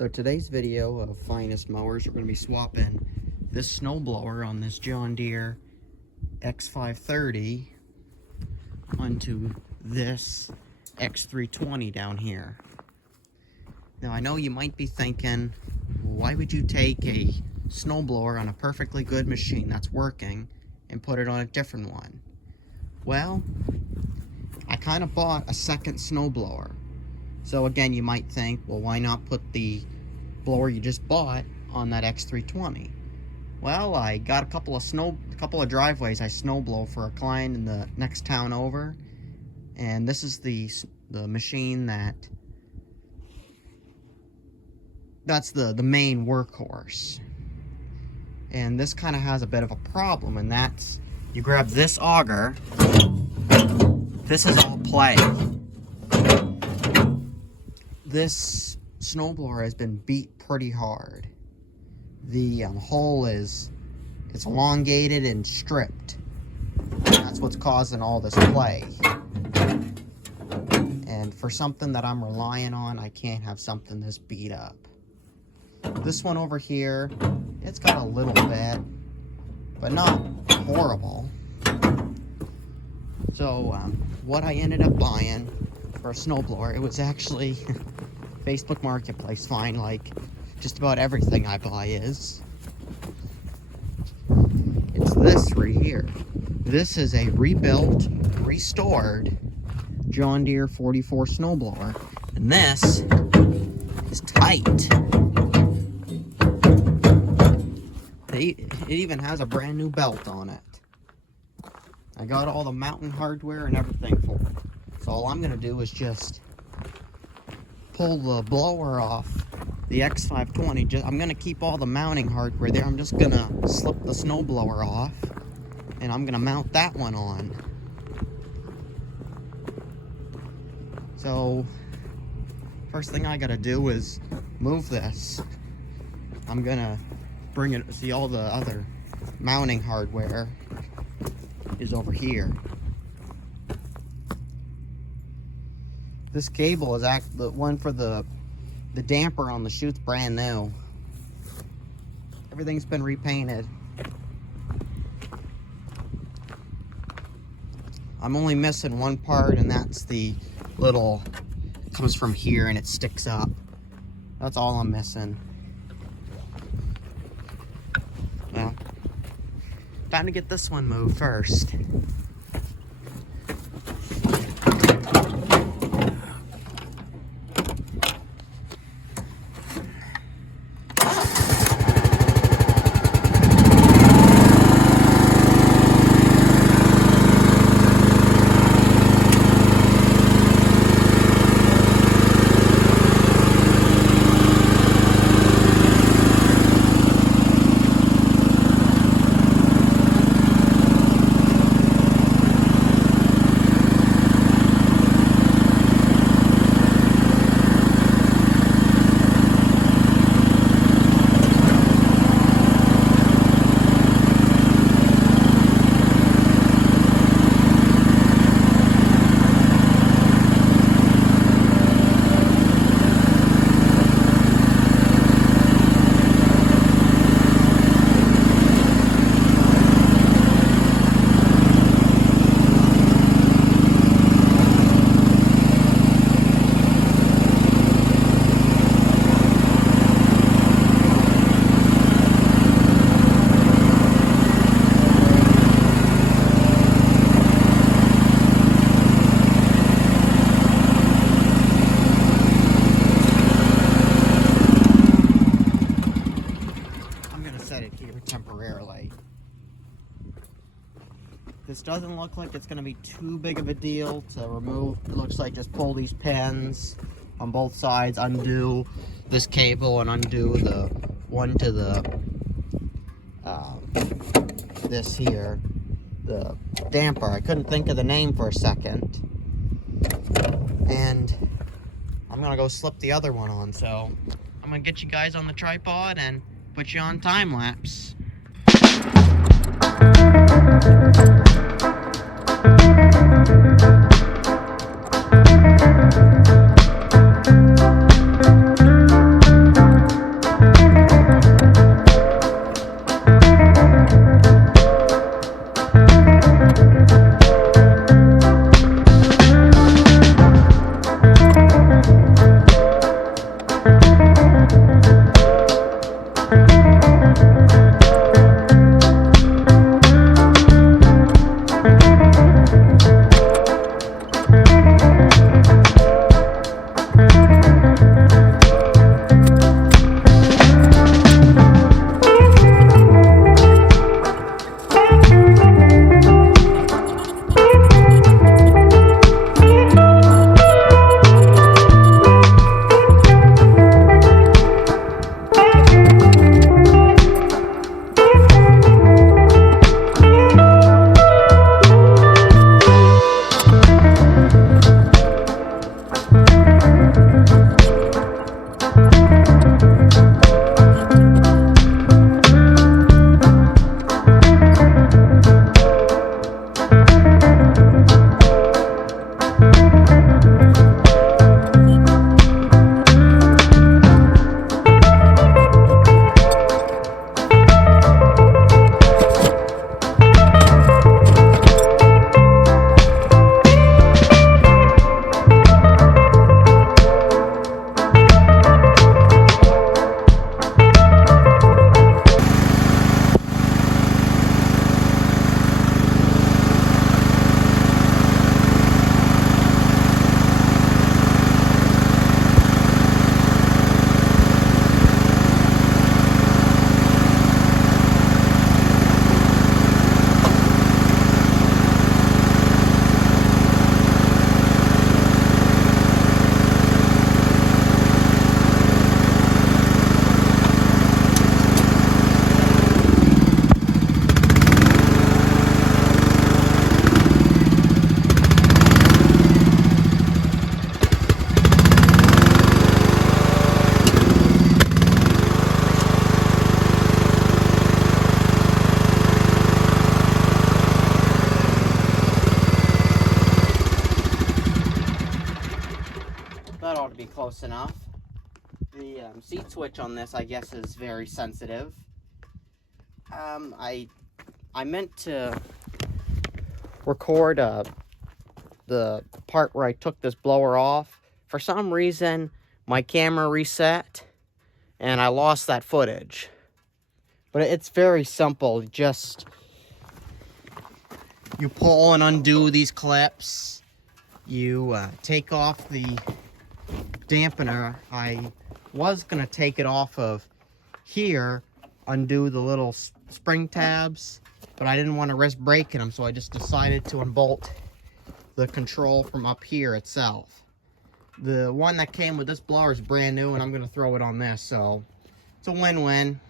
So today's video of finest mowers, we're going to be swapping this snowblower on this John Deere x530 onto this x320 down here. Now I know you might be thinking, why would you take a snowblower on a perfectly good machine that's working and put it on a different one? Well, I kind of bought a second snowblower. So again, you might think, well, why not put the blower you just bought on that x320? Well, I got a couple of driveways I snowblow for a client in the next town over, and this is the machine that's the main workhorse. And this kind of has a bit of a problem, and that's, you grab this auger, this is all play. This snowblower has been beat pretty hard. The hole it's elongated and stripped. That's what's causing all this play. And for something that I'm relying on, I can't have something this beat up. This one over here, it's got a little bit, but not horrible. So what I ended up buying for a snowblower, it was actually Facebook Marketplace find, like just about everything I buy is. It's this right here. This is a rebuilt, restored John Deere 44 snowblower, and this is tight. It even has a brand new belt on it. I got all the mounting hardware and everything for it. So all I'm gonna do is just pull the blower off the x520. I'm gonna keep all the mounting hardware there. I'm just gonna slip the snowblower off, and I'm gonna mount that one on. So first thing I gotta do is move this. I'm gonna bring it, see, all the other mounting hardware is over here. This cable is the one for the damper on the chute's brand new. Everything's been repainted. I'm only missing one part, and that's the little, comes from here and it sticks up. That's all I'm missing. Well, time to get this one moved first. Temporarily. This doesn't look like it's going to be too big of a deal to remove. It looks like just pull these pins on both sides, undo this cable, and undo the one to the this here, the damper. I couldn't think of the name for a second, and I'm gonna go slip the other one on. So I'm gonna get you guys on the tripod and put you on time lapse. that ought to be close enough. The seat switch on this, I guess, is very sensitive. I meant to record the part where I took this blower off. For some reason, my camera reset, and I lost that footage. But it's very simple. Just you pull and undo these clips. You take off the dampener. I was going to take it off of here, undo the little spring tabs, but I didn't want to risk breaking them, so I just decided to unbolt the control from up here itself. The one that came with this blower is brand new, and I'm going to throw it on this, so it's a win-win.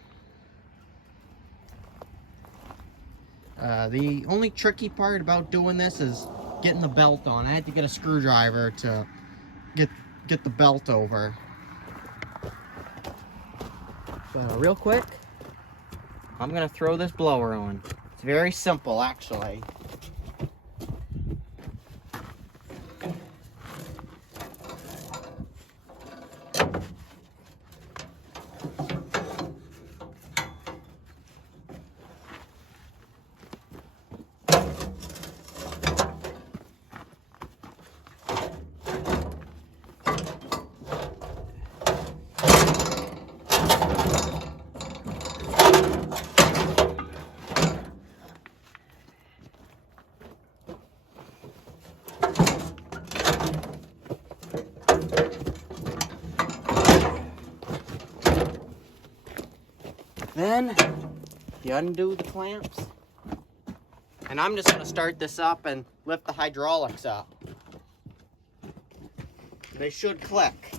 The only tricky part about doing this is getting the belt on. I had to get a screwdriver to get the belt over. So real quick, I'm gonna throw this blower on. It's very simple, actually. Then you undo the clamps, and I'm just going to start this up and lift the hydraulics up. They should click.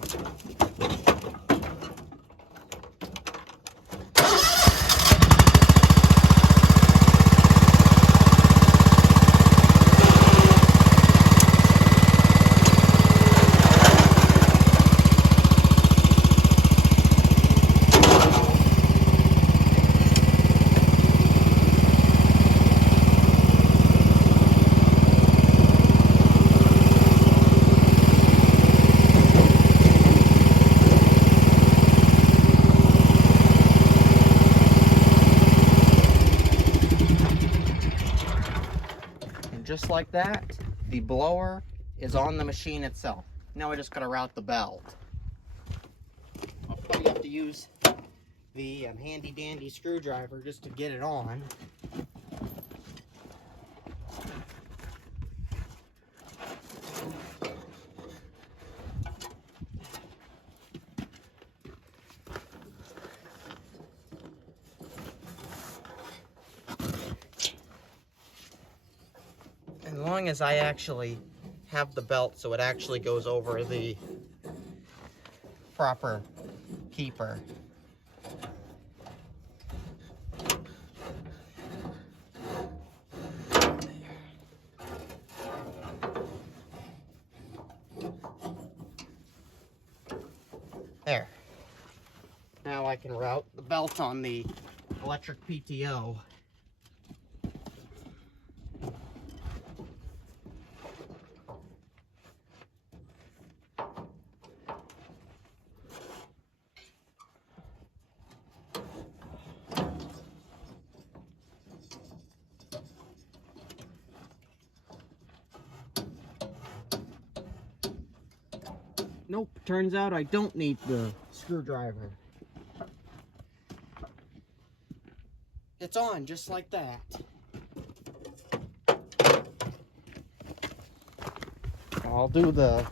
Just like that, the blower is on the machine itself. Now I just gotta route the belt. I'll probably have to use the handy dandy screwdriver just to get it on. As long as I actually have the belt so it actually goes over the proper keeper. There. Now I can route the belt on the electric PTO. Nope, turns out I don't need the screwdriver. It's on just like that. I'll do the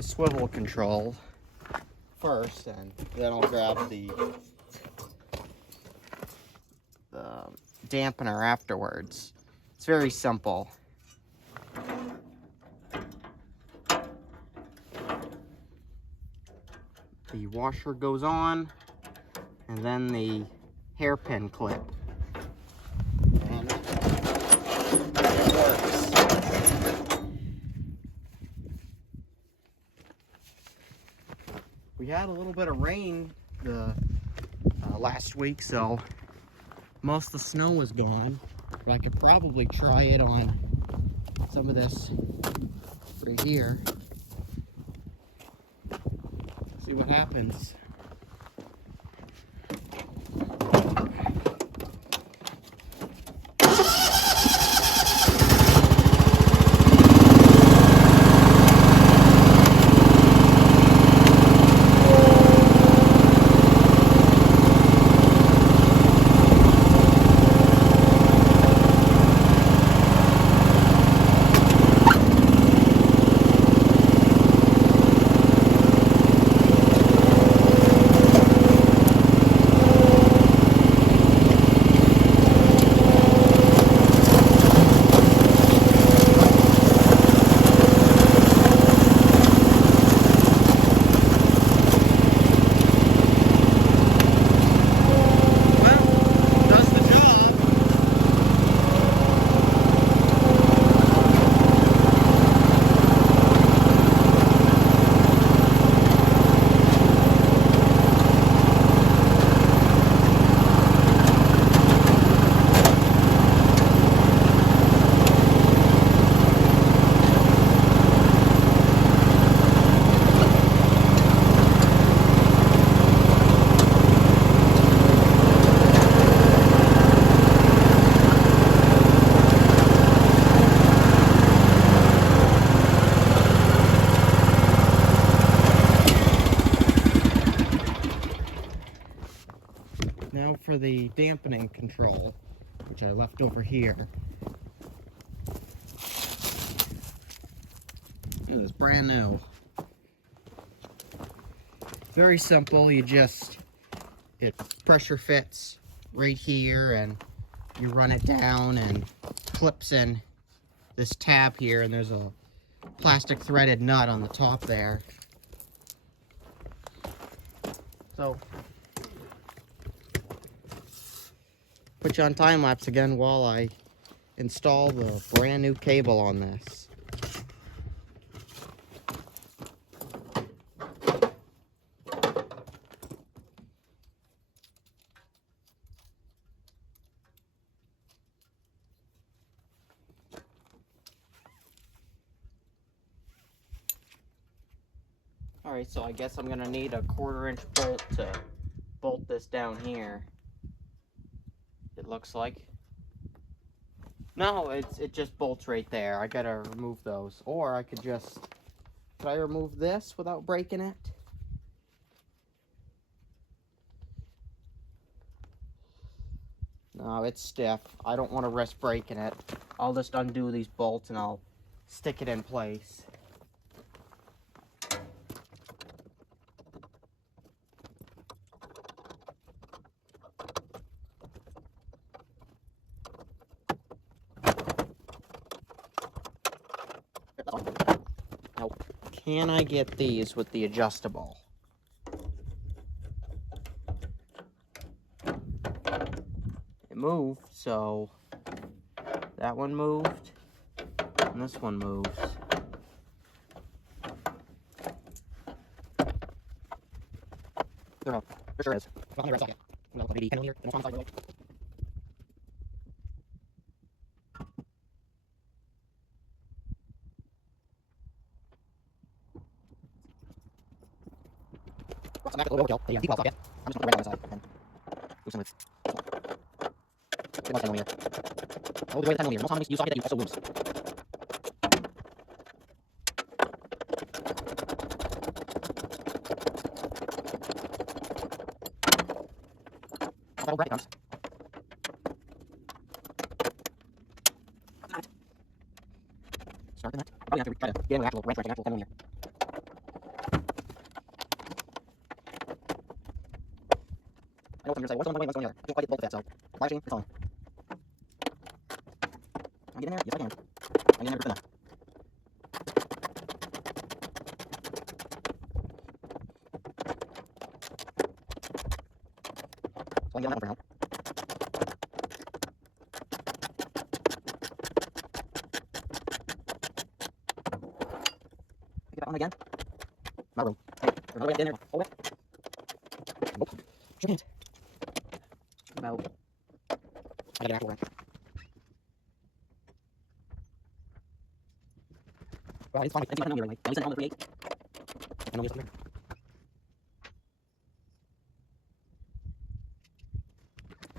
swivel control first, and then I'll grab the dampener afterwards. It's very simple. The washer goes on, and then the hairpin clip. And it works. We had a little bit of rain last week, so most of the snow was gone. But I could probably try it on some of this right here. happens. Now for the dampening control, which I left over here. It was brand new. Very simple, it pressure fits right here and you run it down and clips in this tab here, and there's a plastic threaded nut on the top there. So put you on time lapse again while I install the brand new cable on this. Alright, so I guess I'm gonna need a 1/4-inch bolt to bolt this down here. It looks like. No, it just bolts right there. I gotta remove those. Or I could I remove this without breaking it? No, it's stiff. I don't want to risk breaking it. I'll just undo these bolts and I'll stick it in place. Now, can I get these with the adjustable? It moved, so that one moved, and this one moves. There sure is. Well, maybe 10 millimeter, then we'll find I'm back a little overkill. The decal socket. I'm just going to red on the side and loosen with it was 10 millimeter. Oh, the way the 10 millimeter. Most commonly used socket that you also lose. Metal breadcrumbs. Start the nut. Probably have to try to get in with actual wrench, actual 10 millimeter. I know what you're going to say. What's on one way, what's on the other? I can't quite get both of that, so fly machine, it's on. Can I get in there? Yes, I can. I get in there with the nut. So I'm getting that one for now. Get that one again. Not room. Hey, there's another way to get in there. Hold it. Nope. Sure can't. About. I gotta get an actual wrench. Well, it's fine. It's 10 millimeter anyway. At least on the 3/8. 10 millimeter.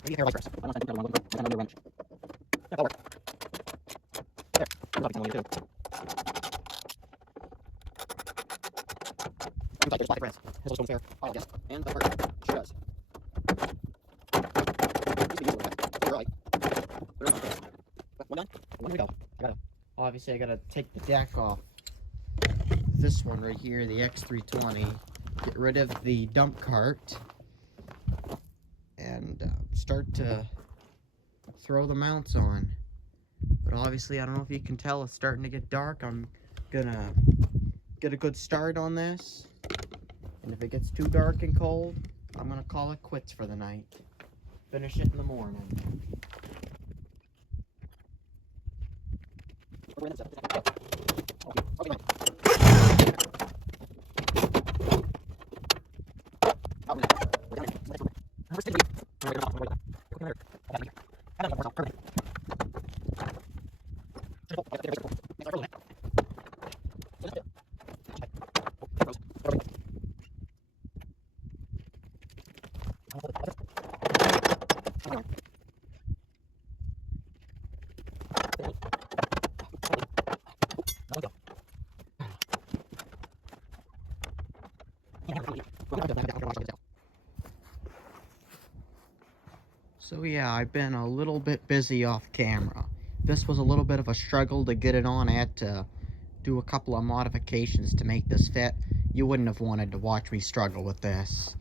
Maybe a hair light press. I don't know if I do that one. Another wrench. Yeah, that'll work. There. There's obviously too. Looks like there's plastic threads. Has a stone fair. Oh, yes. And the part. Sure does. Right. One done? One we go. Obviously, I gotta take the deck off. This one right here, the X320. Get rid of the dump cart. And start to throw the mounts on. But obviously, I don't know if you can tell, it's starting to get dark. I'm gonna get a good start on this. And if it gets too dark and cold, I'm gonna call it quits for the night. Finish it in the morning. So yeah, I've been a little bit busy off camera. This was a little bit of a struggle to get it on. I had to do a couple of modifications to make this fit. You wouldn't have wanted to watch me struggle with this.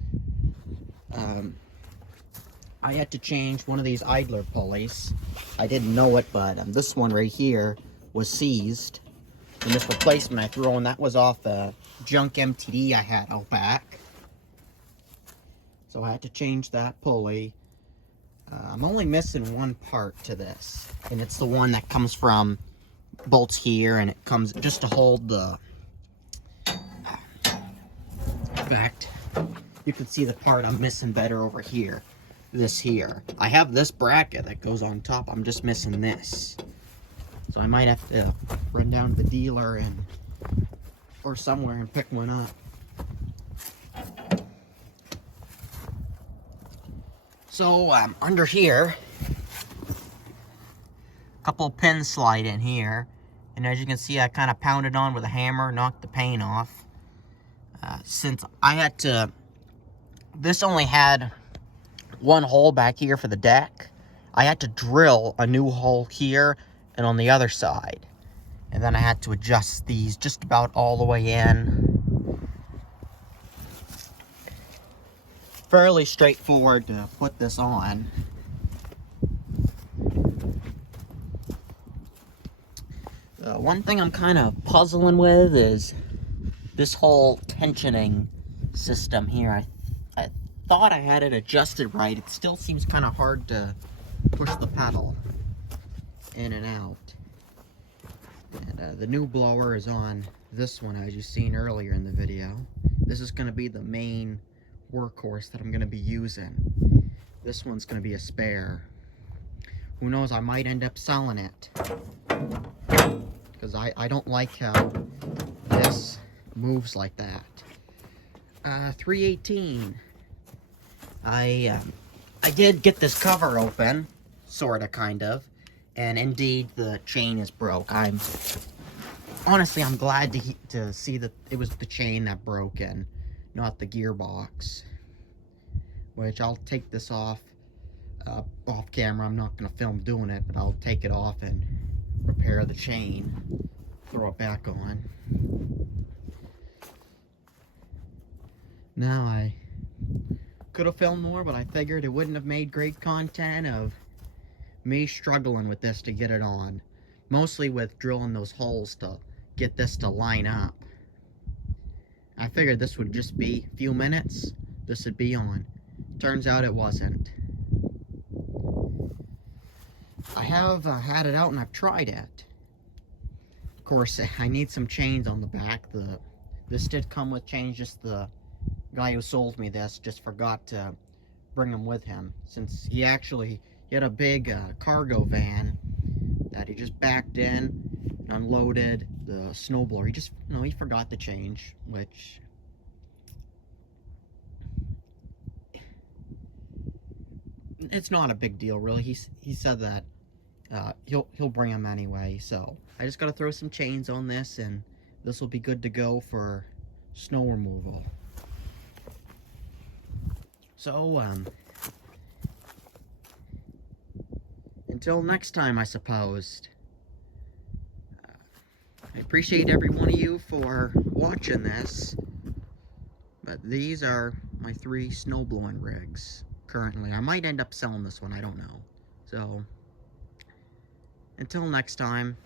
I had to change one of these idler pulleys. I didn't know it, but this one right here was seized. And this replacement I threw on, that was off a junk MTD I had out back. So I had to change that pulley. I'm only missing one part to this, and it's the one that comes from bolts here, and it comes just to hold the, in fact, you can see the part I'm missing better over here, this here. I have this bracket that goes on top, I'm just missing this. So I might have to run down to the dealer or somewhere and pick one up. So under here, a couple pins slide in here, and as you can see, I kind of pounded on with a hammer, knocked the paint off. Since I had to, this only had one hole back here for the deck, I had to drill a new hole here and on the other side, and then I had to adjust these just about all the way in. Fairly straightforward to put this on. One thing I'm kind of puzzling with is this whole tensioning system here. I thought I had it adjusted right. It still seems kind of hard to push the pedal in and out. And the new blower is on this one, as you've seen earlier in the video. This is going to be the main workhorse that I'm going to be using. This one's going to be a spare. Who knows, I might end up selling it, because I don't like how this moves like that. 318. I did get this cover open, sorta, kind of, and indeed the chain is broke. Honestly, I'm glad to see that it was the chain that broke and not the gearbox, which I'll take this off camera. I'm not going to film doing it, but I'll take it off and repair the chain, throw it back on. Now, I could have filmed more, but I figured it wouldn't have made great content of me struggling with this to get it on, mostly with drilling those holes to get this to line up. I figured this would just be a few minutes, this would be on. Turns out it wasn't. I have had it out and I've tried it. Of course, I need some chains on the back. This did come with chains, just the guy who sold me this just forgot to bring them with him, since he had a big cargo van that he just backed in and unloaded the snowblower. He just, he forgot to change, which it's not a big deal, really. He said that he'll bring them anyway. So I just got to throw some chains on this, and this will be good to go for snow removal. So until next time, I suppose. I appreciate every one of you for watching this, but these are my 3 snowblowing rigs currently. I might end up selling this one, I don't know. So, until next time,